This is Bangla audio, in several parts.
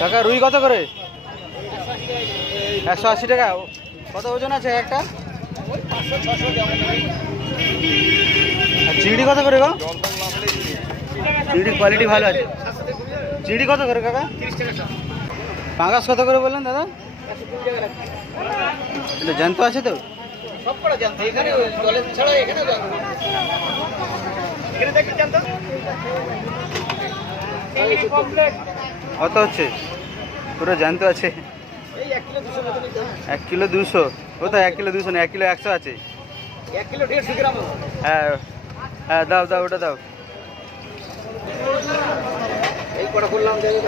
কাকা রুই কত করে? 180 টাকা। কত ওজন আছে একটা? আর চিংড়ি কত করে গো? চিংড়ির কোয়ালিটি ভালো আছে। চিংড়ি কত করে কাকা? পাঙ্গাস কত করে বললেন দাদা? এটা জ্যান্ত আছে তো? কত হচ্ছে? পুরো জ্যান্ত আছে। 1 কিলো 200। কোথায় 1 কিলো 200 না, 1 কিলো 100 আছে। 1 কিলো 150 গ্রাম। হ্যাঁ হ্যাঁ, দাও দাও, ওটা দাও। এই কটা করলাম, দেখো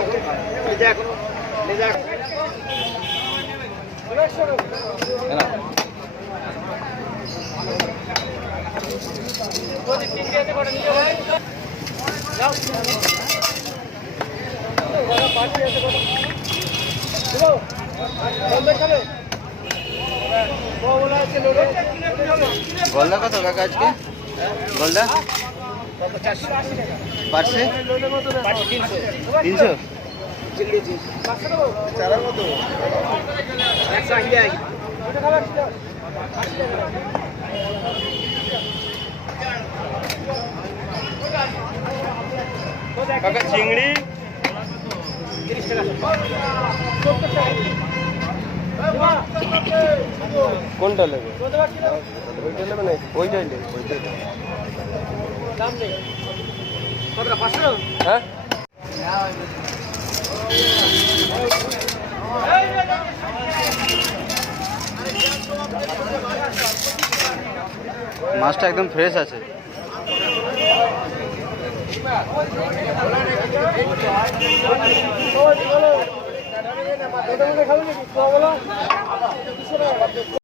এটা এখনো লেজা। গলদা কত কাকা আজকে? গলদা পার্সে 300। কাকা চিংড়ি কোনটা নেবে? ওইটা নেবে না ওইটাই নেবে? ওইটাই দাম নেই। কতটা 500? হ্যাঁ। মাছটা একদম ফ্রেশ আছে।